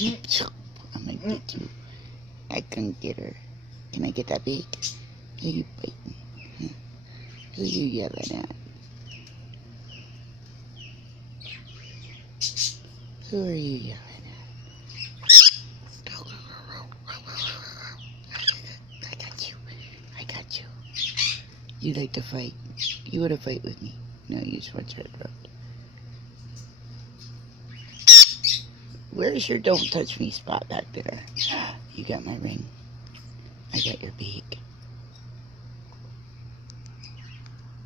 I'm gonna get you. I can get her. Can I get that beak? Who you biting? Huh? Who you yelling at? Who are you yelling at? I got you. I got you. You like to fight? You want to fight with me? No, you just want your throat. Where's your don't touch me spot back there? You got my ring. I got your beak.